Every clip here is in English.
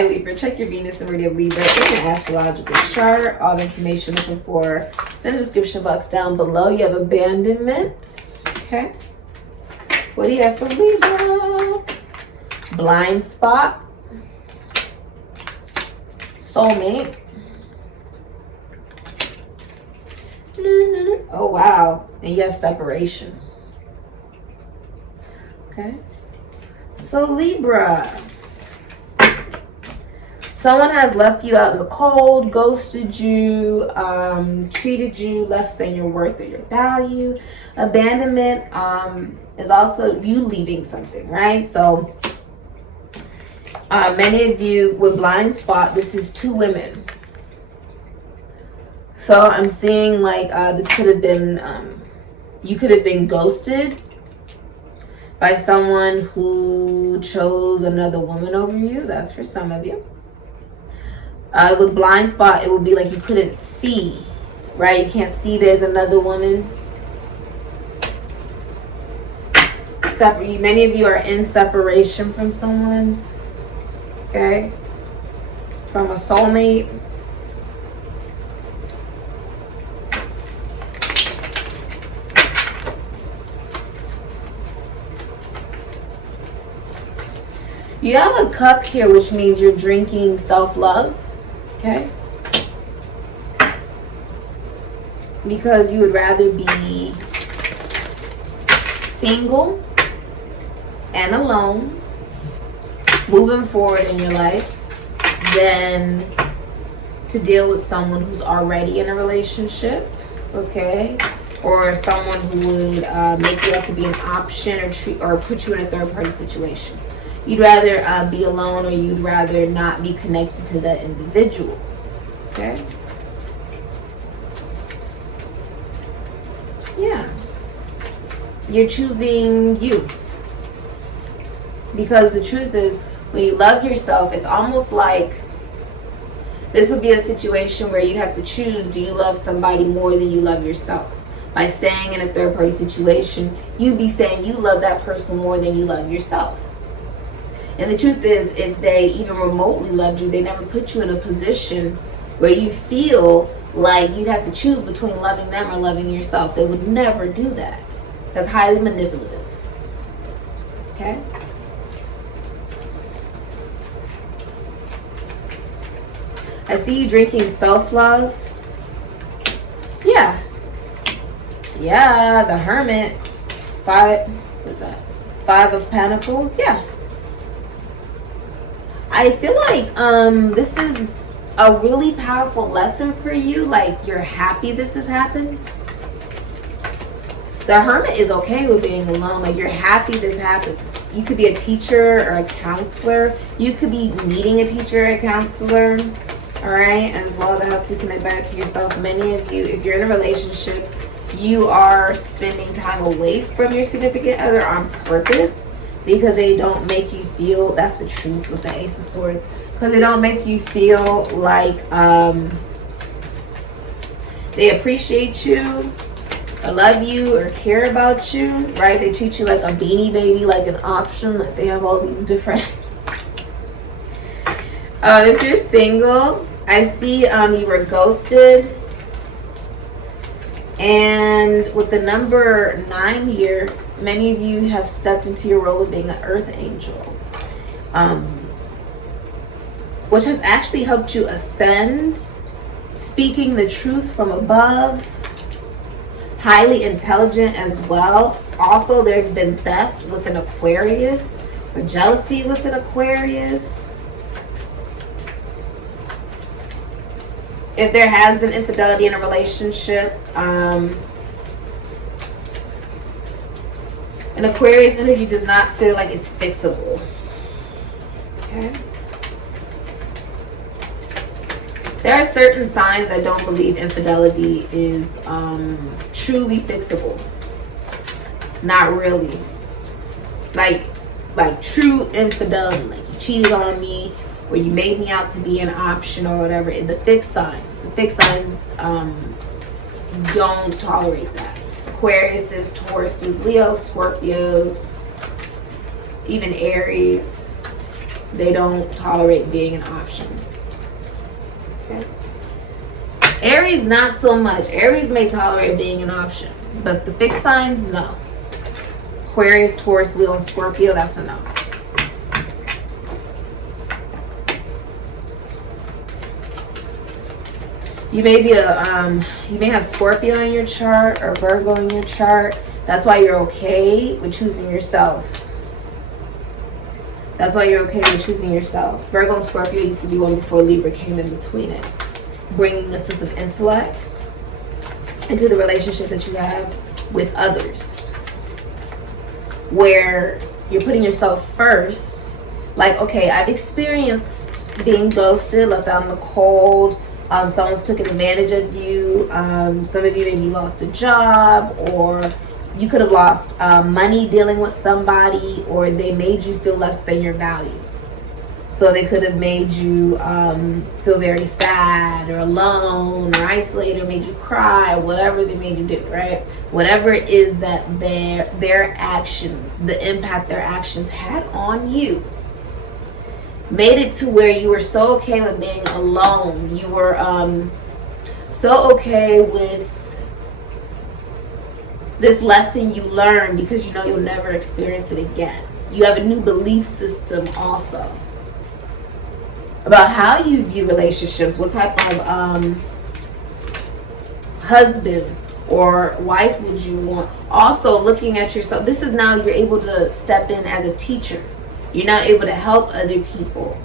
Alright, Libra, check your Venus and Meridian of Libra in the astrological chart. All the information looking for is in the description box down below. You have abandonment. Okay. What do you have for Libra? Blind spot. Soulmate. Oh, wow. And you have separation. Okay. So, Libra. Someone has left you out in the cold, ghosted you, treated you less than your worth or your value. Abandonment is also you leaving something, right? So many of you with blind spot, this is two women. So I'm seeing like this could have been, you could have been ghosted by someone who chose another woman over you. That's for some of you. With blind spot, it would be like you couldn't see, right? You can't see there's another woman. Many of you are in separation from someone, okay? From a soulmate. You have a cup here, which means you're drinking self-love. Okay, because you would rather be single and alone moving forward in your life than to deal with someone who's already in a relationship, okay, or someone who would make you out to be an option or put you in a third-party situation. You'd rather be alone, or you'd rather not be connected to that individual. Okay? Yeah. You're choosing you. Because the truth is, when you love yourself, it's almost like this would be a situation where you'd have to choose, do you love somebody more than you love yourself? By staying in a third-party situation, you'd be saying you love that person more than you love yourself. And the truth is, if they even remotely loved you, they never put you in a position where you feel like you'd have to choose between loving them or loving yourself. They would never do that. That's highly manipulative. Okay? I see you drinking self-love. Yeah. Yeah, the Hermit. What's that? 5 of Pentacles. Yeah. I feel like this is a really powerful lesson for you. Like, you're happy this has happened. The Hermit is okay with being alone. Like, you're happy this happened. You could be a teacher or a counselor. You could be meeting a teacher or a counselor. All right, as well, that helps you connect better to yourself. Many of you, if you're in a relationship, you are spending time away from your significant other on purpose. Because they don't make you feel, that's the truth with the Ace of Swords, because they don't make you feel like they appreciate you or love you or care about you, right? They treat you like a beanie baby, like an option. Like they have all these different if you're single, I see you were ghosted, and with the number 9 here, many of you have stepped into your role of being an earth angel, which has actually helped you ascend, speaking the truth from above, highly intelligent as well. Also, there's been theft with an Aquarius or jealousy with an Aquarius. If there has been infidelity in a relationship, an Aquarius energy does not feel like it's fixable. Okay. There are certain signs that don't believe infidelity is truly fixable. Not really. Like true infidelity. Like you cheated on me, or you made me out to be an option or whatever. The fixed signs. The fixed signs don't tolerate that. Aquariuses, Tauruses, Leos, Scorpios, even Aries. They don't tolerate being an option. Okay. Aries, not so much. Aries may tolerate being an option, but the fixed signs, no. Aquarius, Taurus, Leo, and Scorpio, that's a no. You may be you may have Scorpio in your chart or Virgo in your chart. That's why you're okay with choosing yourself. That's why you're okay with choosing yourself. Virgo and Scorpio used to be one before Libra came in between it, bringing a sense of intellect into the relationship that you have with others, where you're putting yourself first. Like, okay, I've experienced being ghosted, left out in the cold. Someone's taken advantage of you. Some of you maybe lost a job, or you could have lost money dealing with somebody, or they made you feel less than your value. So they could have made you feel very sad or alone or isolated, or made you cry, whatever they made you do, right? Whatever it is that their actions, the impact their actions had on you, made it to where you were so okay with being alone. You were so okay with this lesson you learned, because you know you'll never experience it again. You have a new belief system also about how you view relationships, what type of husband or wife would you want. Also looking at yourself, this is now you're able to step in as a teacher. You're now able to help other people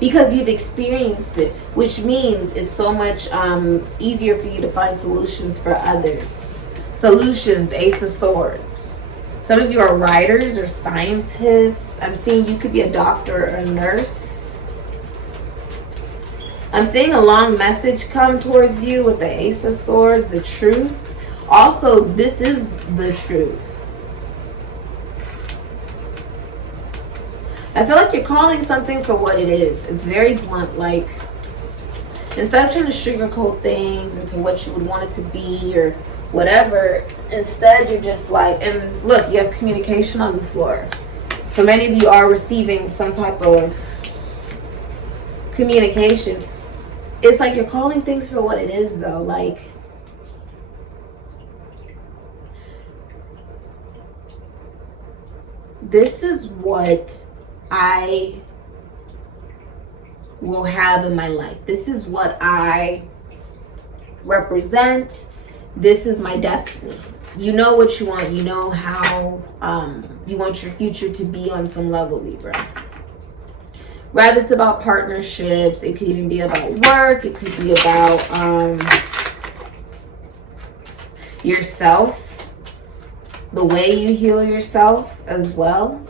because you've experienced it, which means it's so much easier for you to find solutions for others. Solutions, Ace of Swords. Some of you are writers or scientists. I'm seeing you could be a doctor or a nurse. I'm seeing a long message come towards you with the Ace of Swords, the truth. Also, this is the truth. I feel like you're calling something for what it is. It's very blunt. Like, instead of trying to sugarcoat things into what you would want it to be or whatever, instead you're just like, and look, you have communication on the floor. So many of you are receiving some type of communication. It's like you're calling things for what it is, though. Like, this is what I will have in my life. This is what I represent. This is my destiny. You know what you want. You know how you want your future to be on some level, Libra. Rather, it's about partnerships. It could even be about work. It could be about yourself, the way you heal yourself as well.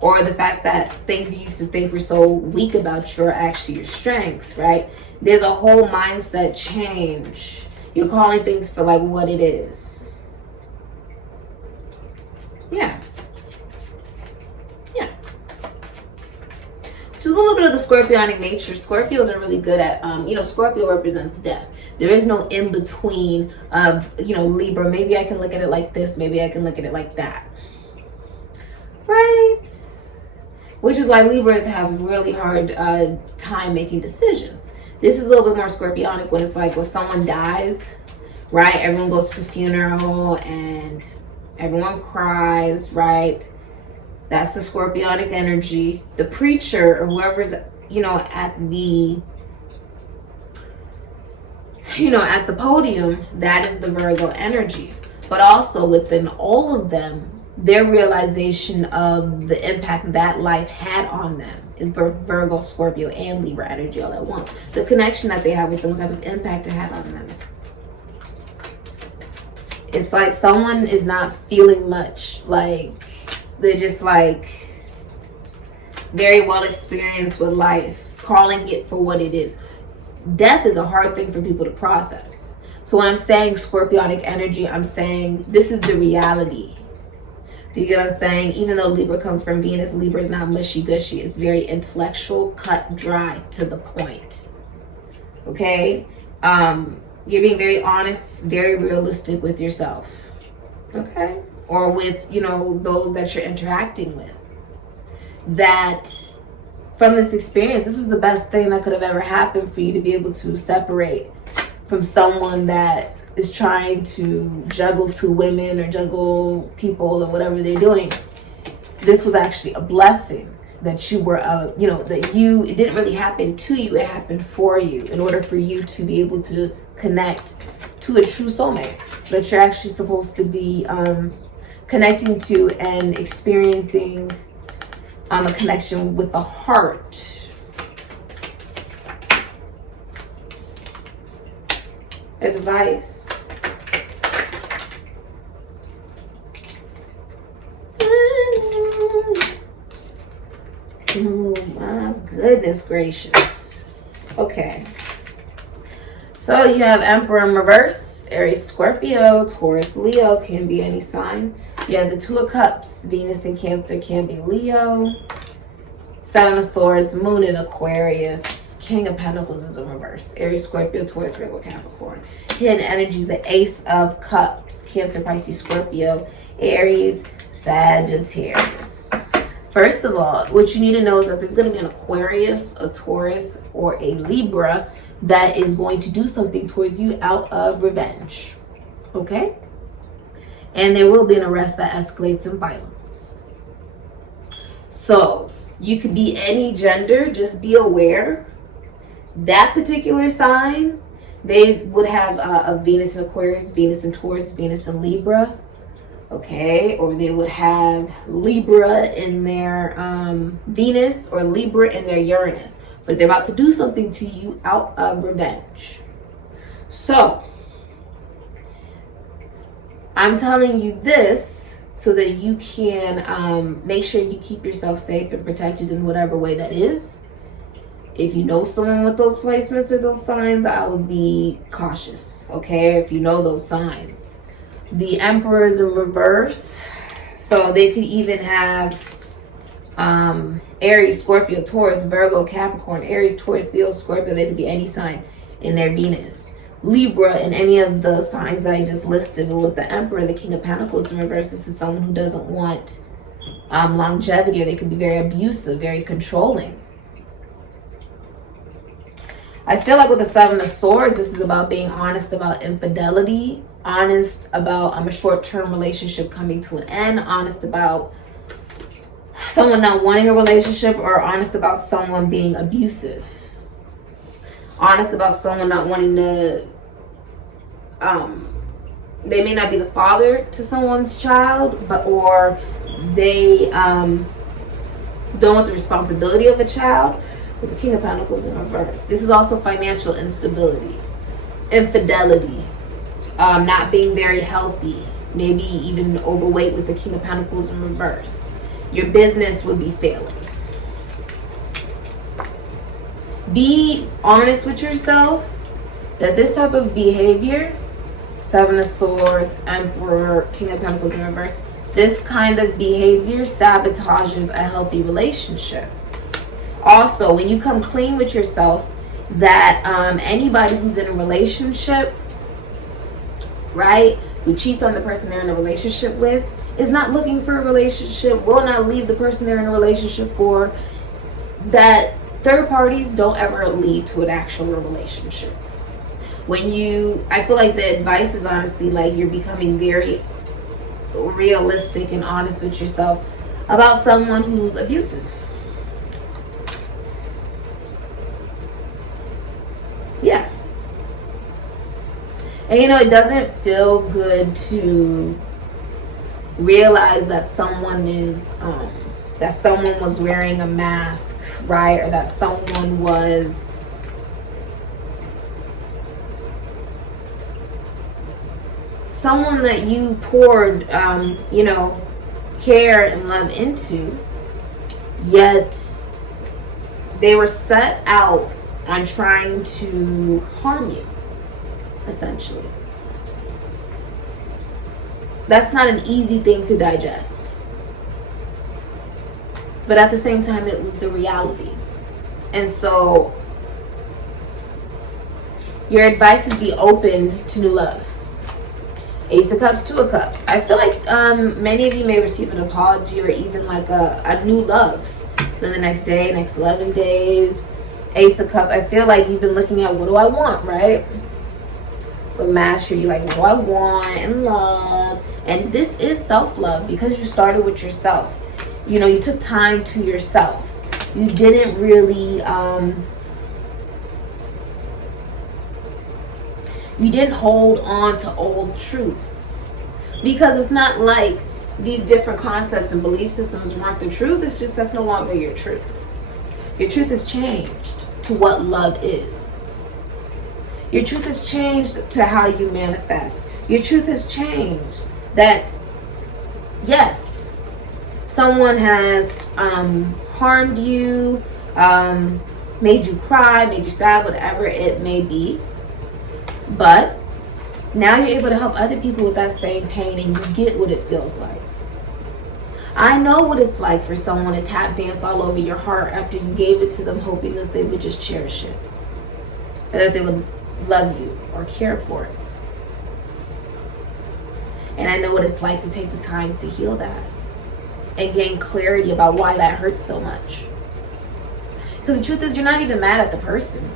Or the fact that things you used to think were so weak about you are actually your strengths, right? There's a whole mindset change. You're calling things for like what it is. Yeah. Yeah. Which is a little bit of the Scorpionic nature. Scorpios are really good at, Scorpio represents death. There is no in between of, Libra. Maybe I can look at it like this. Maybe I can look at it like that. Right? Which is why Libras have really hard time making decisions. This is a little bit more Scorpionic when it's like when someone dies, right? Everyone goes to the funeral and everyone cries, right? That's the Scorpionic energy. The preacher or whoever's, at the podium, that is the Virgo energy. But also within all of them, their realization of the impact that life had on them is Virgo, Scorpio, and Libra energy all at once. The connection that they have with them, what type of impact it had on them. It's like someone is not feeling much. Like, they're just like very well experienced with life, calling it for what it is. Death is a hard thing for people to process. So when I'm saying Scorpionic energy, I'm saying this is the reality. Do you get what I'm saying? Even though Libra comes from Venus, Libra is not mushy-gushy. It's very intellectual, cut, dry, to the point. Okay? You're being very honest, very realistic with yourself. Okay? Or with, those that you're interacting with. that from this experience, this was the best thing that could have ever happened for you to be able to separate from someone that is trying to juggle two women or juggle people or whatever they're doing. This was actually a blessing that you were, you know, that you, it didn't really happen to you, it happened for you in order for you to be able to connect to a true soulmate that you're actually supposed to be connecting to and experiencing a connection with the heart. Advice. Oh my goodness gracious. Okay. So you have Emperor in reverse, Aries, Scorpio, Taurus, Leo, can be any sign. You have the Two of Cups, Venus in Cancer, can be Leo. Seven of Swords, Moon in Aquarius, King of Pentacles is in reverse, Aries, Scorpio, Taurus, Virgo, Capricorn. Hidden energies, the Ace of Cups, Cancer, Pisces, Scorpio, Aries, Sagittarius. First of all, what you need to know is that there's going to be an Aquarius, a Taurus, or a Libra that is going to do something towards you out of revenge. Okay? And there will be an arrest that escalates in violence. So, you could be any gender, just be aware. That particular sign, they would have a Venus in Aquarius, Venus in Taurus, Venus in Libra. Okay, or they would have Libra in their Venus or Libra in their Uranus. But they're about to do something to you out of revenge. So, I'm telling you this so that you can make sure you keep yourself safe and protected in whatever way that is. If you know someone with those placements or those signs, I would be cautious, okay? If you know those signs. The Emperor is in reverse, so they could even have Aries, Scorpio, Taurus, Virgo, Capricorn, Aries, Taurus, Leo, Scorpio. They could be any sign in their Venus. Libra in any of the signs that I just listed. But with the Emperor, the King of Pentacles in reverse, this is someone who doesn't want longevity, or they could be very abusive, very controlling. I feel like with the Seven of Swords, this is about being honest about infidelity, honest about a short-term relationship coming to an end, honest about someone not wanting a relationship, or honest about someone being abusive, honest about someone not wanting to, they may not be the father to someone's child, but or they don't want the responsibility of a child. With the King of Pentacles in reverse, this is also financial instability, infidelity, not being very healthy, maybe even overweight with the King of Pentacles in reverse. Your business would be failing. Be honest with yourself that this type of behavior, Seven of Swords, Emperor, King of Pentacles in reverse, this kind of behavior sabotages a healthy relationship. Also, when you come clean with yourself, that anybody who's in a relationship, right, who cheats on the person they're in a relationship with, is not looking for a relationship, will not leave the person they're in a relationship for, that third parties don't ever lead to an actual relationship. When you, I feel like the advice is honestly like you're becoming very realistic and honest with yourself about someone who's abusive. Yeah. And you know, it doesn't feel good to realize that someone is that someone was wearing a mask, right? Or that someone was someone that you poured you know, care and love into, yet they were set out on trying to harm you, essentially. That's not an easy thing to digest. But at the same time, it was the reality. And so, your advice is be open to new love. Ace of Cups, Two of Cups. I feel like many of you may receive an apology or even like a new love. Then the next day, next 11 days, Ace of Cups. I feel like you've been looking at, what do I want, right? With Master, you're like, what do I want in love? And this is self-love, because you started with yourself. You know, you took time to yourself. You didn't really, you didn't hold on to old truths. Because it's not like these different concepts and belief systems weren't the truth. It's just that's no longer your truth. Your truth has changed to what love is. Your truth has changed to how you manifest. Your truth has changed that, yes, someone has harmed you, made you cry, made you sad, whatever it may be. But now you're able to help other people with that same pain, and you get what it feels like. I know what it's like for someone to tap dance all over your heart after you gave it to them, hoping that they would just cherish it, or that they would love you or care for it. And I know what it's like to take the time to heal that and gain clarity about why that hurts so much. Because the truth is, you're not even mad at the person.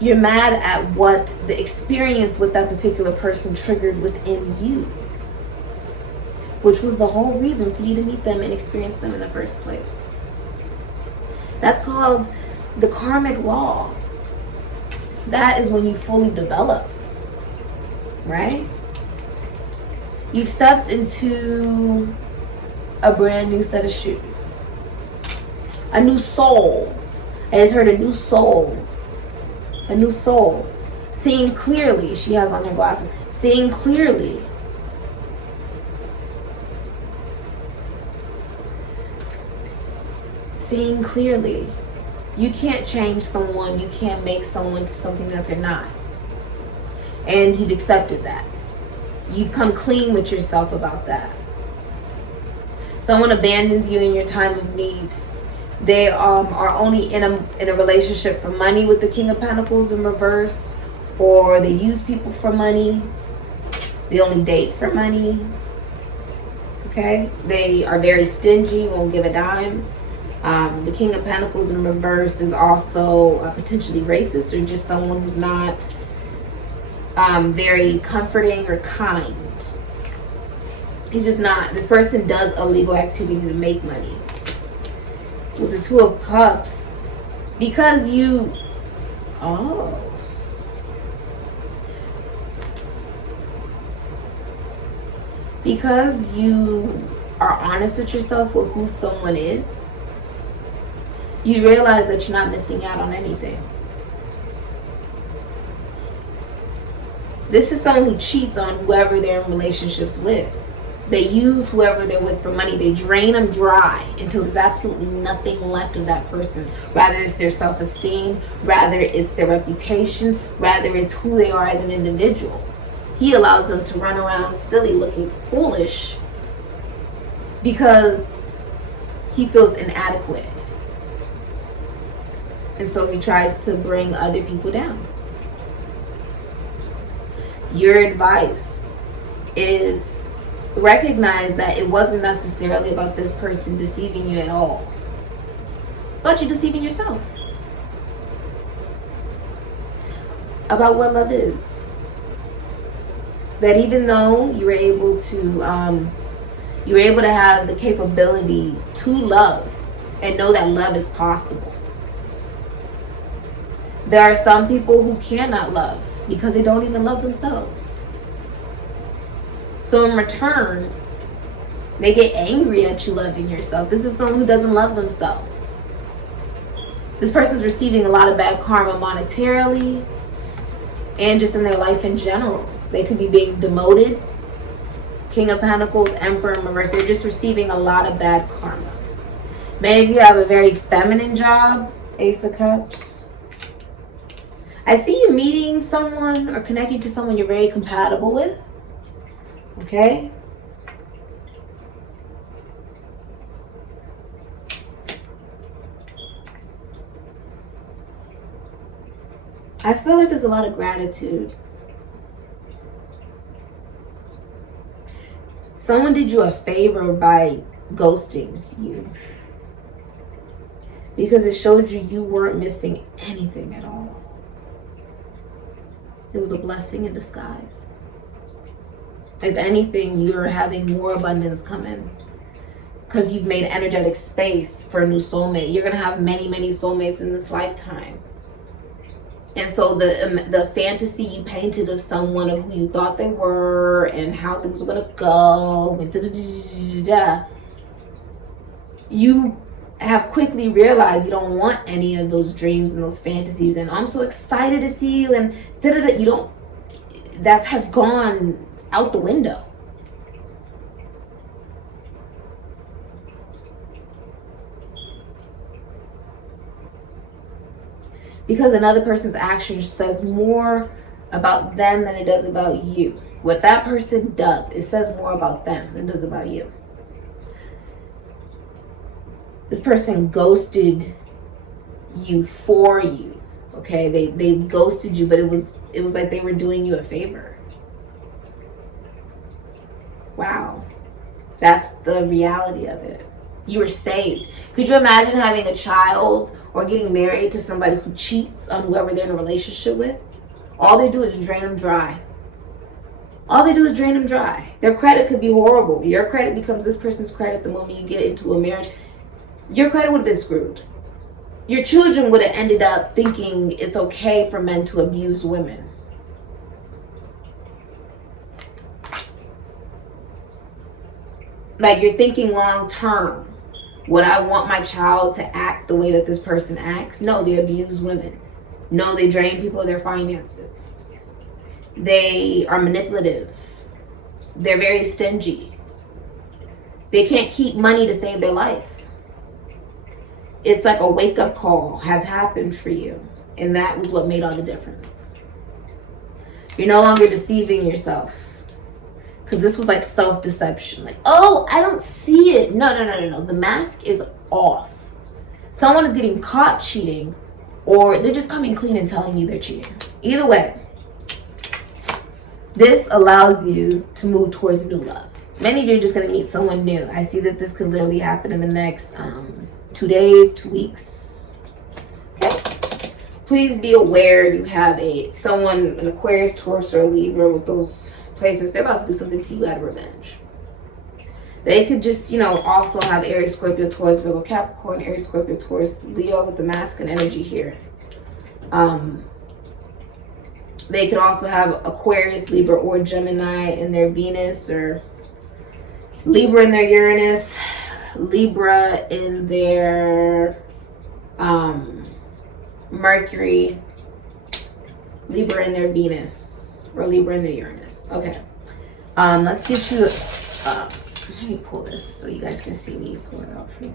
You're mad at what the experience with that particular person triggered within you, which was the whole reason for you to meet them and experience them in the first place. That's called the karmic law. That is when you fully develop, right? You've stepped into a brand new set of shoes. A new soul. I just heard a new soul. A new soul. Seeing clearly. She has on her glasses. Seeing clearly. Seeing clearly. You can't change someone. You can't make someone to something that they're not. And you've accepted that. You've come clean with yourself about that. Someone abandons you in your time of need. They are only in a relationship for money with the King of Pentacles in reverse, or they use people for money. They only date for money. Okay? They are very stingy, won't give a dime. The King of Pentacles in reverse is also potentially racist, or just someone who's not very comforting or kind. He's just not. This person does illegal activity to make money. With the Two of Cups, because you, because you are honest with yourself with who someone is, you realize that you're not missing out on anything. This is someone who cheats on whoever they're in relationships with. They use whoever they're with for money. They drain them dry until there's absolutely nothing left of that person. Rather it's their self-esteem, rather it's their reputation, rather it's who they are as an individual. He allows them to run around silly, looking foolish, because he feels inadequate. And so he tries to bring other people down. Your advice is recognize that it wasn't necessarily about this person deceiving you at all. It's about you deceiving yourself. About what love is. That even though you were able to have the capability to love and know that love is possible. There are some people who cannot love because they don't even love themselves. So in return, they get angry at you loving yourself. This is someone who doesn't love themselves. This person's receiving a lot of bad karma monetarily and just in their life in general. They could be being demoted. King of Pentacles, Emperor in reverse. They're just receiving a lot of bad karma. Many of you have a very feminine job. Ace of Cups. I see you meeting someone or connecting to someone you're very compatible with. Okay? I feel like there's a lot of gratitude. Someone did you a favor by ghosting you, because it showed you weren't missing anything at all. It was a blessing in disguise. If anything, you're having more abundance come in because you've made energetic space for a new soulmate. You're going to have many, many soulmates in this lifetime. And so the fantasy you painted of someone, of who you thought they were and how things were going to go, and you have quickly realized you don't want any of those dreams and those fantasies. And I'm so excited to see you, and you don't, that has gone out the window. Because another person's action says more about them than it does about you. What that person does, it says more about them than it does about you. This person ghosted you for you, okay? They ghosted you, but it was like they were doing you a favor. Wow. That's the reality of it. You were saved. Could you imagine having a child or getting married to somebody who cheats on whoever they're in a relationship with? All they do is drain them dry. All they do is drain them dry. Their credit could be horrible. Your credit becomes this person's credit the moment you get into a marriage. Your credit would have been screwed. Your children would have ended up thinking it's okay for men to abuse women. Like, you're thinking long term. Would I want my child to act the way that this person acts? No, they abuse women. No, they drain people of their finances. They are manipulative. They're very stingy. They can't keep money to save their life. It's like a wake-up call has happened for you. And that was what made all the difference. You're no longer deceiving yourself. Because this was like self-deception. Like, oh, I don't see it. No. The mask is off. Someone is getting caught cheating, or they're just coming clean and telling you they're cheating. Either way, this allows you to move towards new love. Many of you are just going to meet someone new. I see that this could literally happen in the next 2 days, 2 weeks. Okay. Please be aware you have an Aquarius, Taurus, or a Libra with those placements. They're about to do something to you out of revenge. They could just, also have Aries, Scorpio, Taurus, Virgo, Capricorn, Aries, Scorpio, Taurus, Leo with the masculine energy here. They could also have Aquarius, Libra, or Gemini in their Venus, or Libra in their Uranus, Libra in their Mercury, Libra in their Venus, or Libra in their Uranus. Okay. Let's get you, let me pull this so you guys can see me pull it out for you.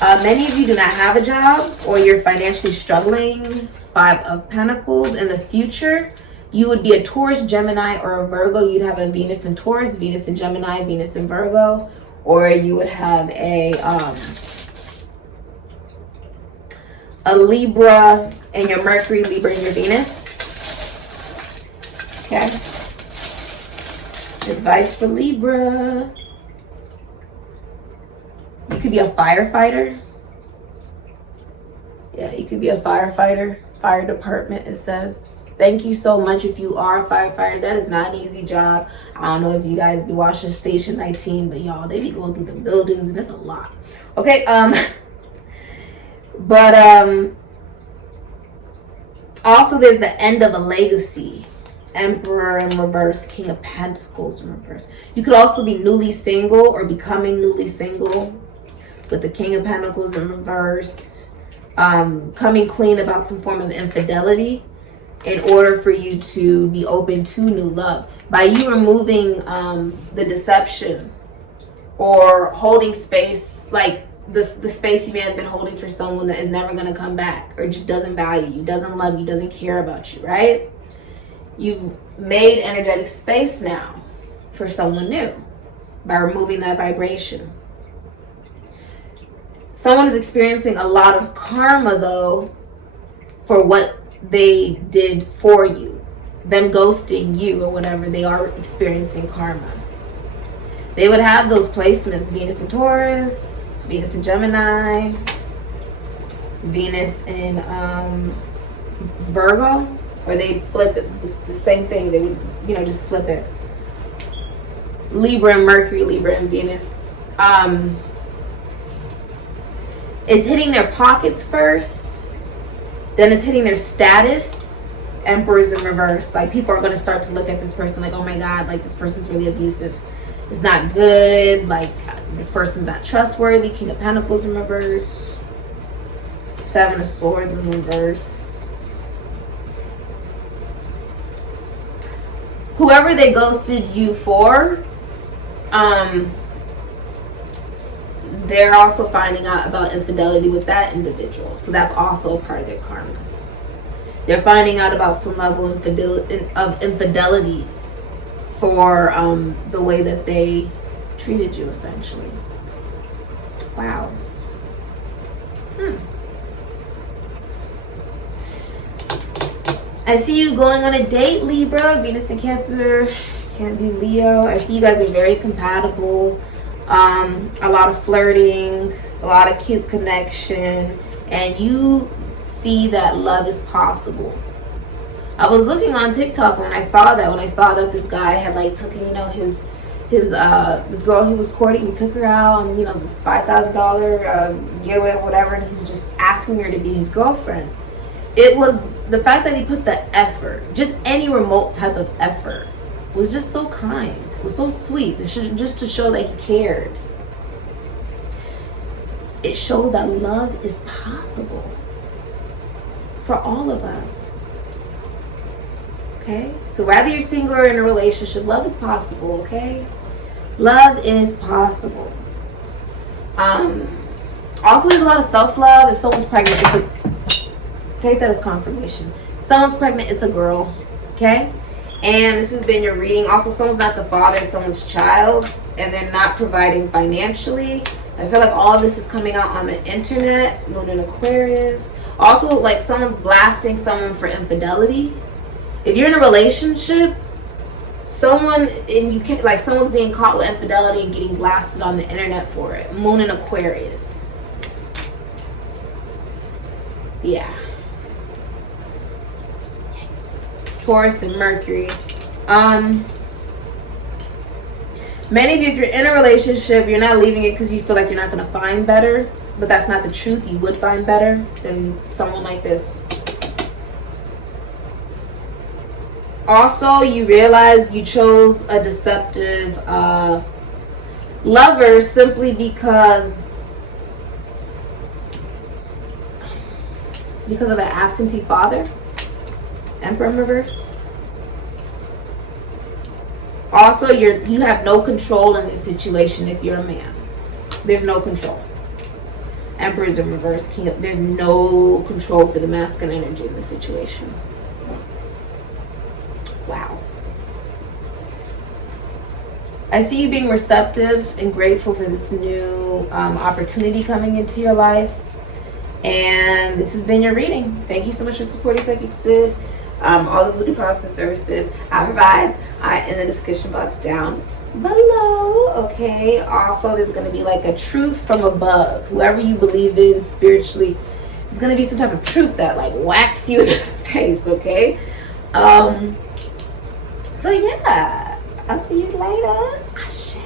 Many of you do not have a job, or you're financially struggling. 5 of Pentacles. In the future, you would be a Taurus, Gemini, or a Virgo. You'd have a Venus in Taurus, Venus in Gemini, Venus in Virgo. Or you would have a Libra in your Mercury, Libra in your Venus. Okay. Advice for Libra. You could be a firefighter. Yeah, you could be a firefighter. Fire department, it says. Thank you so much if you are a firefighter. That is not an easy job. I don't know if you guys be watching Station 19, but y'all, they be going through the buildings and it's a lot. Okay, also there's the end of a legacy. Emperor in reverse, King of Pentacles in reverse. You could also be newly single or becoming newly single with the King of Pentacles in reverse. Coming clean about some form of infidelity in order for you to be open to new love. By you removing the deception or holding space, like the space you may have been holding for someone that is never going to come back, or just doesn't value you, doesn't love you, doesn't care about you, right? You've made energetic space now for someone new by removing that vibration. Someone is experiencing a lot of karma, though, for what they did for you. Them ghosting you or whatever, they are experiencing karma. They would have those placements: Venus in Taurus, Venus in Gemini, Venus in Virgo, or they'd flip it, the same thing. They would, you know, just flip it. Libra and Mercury, Libra and Venus. It's hitting their pockets first, then it's hitting their status. Emperor's in reverse. Like, people are going to start to look at this person like, oh my God, like, this person's really abusive. It's not good. Like, this person's not trustworthy. King of Pentacles in reverse. Seven of Swords in reverse. Whoever they ghosted you for, they're also finding out about infidelity with that individual. So that's also a part of their karma. They're finding out about some level of infidelity for the way that they treated you, essentially. Wow. I see you going on a date, Libra. Venus in Cancer. Can be Leo. I see you guys are very compatible. A lot of flirting, a lot of cute connection, and you see that love is possible. I was looking on TikTok when I saw that this guy had like took, you know, his this girl he was courting, he took her out on, you know, this $5,000 getaway or whatever, and he's just asking her to be his girlfriend. It was the fact that he put the effort, just any remote type of effort, was just so kind. It was so sweet. Just to show that he cared. It showed that love is possible for all of us. Okay? So whether you're single or in a relationship, love is possible, okay? Love is possible. Also, there's a lot of self-love. If someone's pregnant, take that as confirmation. If someone's pregnant, it's a girl, okay? And this has been your reading. Also, someone's not the father, someone's child, and they're not providing financially. I feel like all of this is coming out on the internet. Moon in Aquarius. Also, like, someone's blasting someone for infidelity. If you're in a relationship, someone's being caught with infidelity and getting blasted on the internet for it. Moon in Aquarius. Yeah. Taurus and Mercury. Many of you, if you're in a relationship, you're not leaving it because you feel like you're not going to find better, but that's not the truth. You would find better than someone like this. Also, you realize you chose a deceptive lover simply because of an absentee father. Emperor in reverse. Also, you have no control in this situation if you're a man. There's no control. Emperor's in reverse. There's no control for the masculine energy in this situation. Wow. I see you being receptive and grateful for this new opportunity coming into your life. And this has been your reading. Thank you so much for supporting Sikiksyd. All the voodoo products and services I provide are in the description box down below. Okay. Also, there's going to be like a truth from above. Whoever you believe in spiritually, there's going to be some type of truth that like whacks you in the face. Okay. So yeah, I'll see you later. Ashe.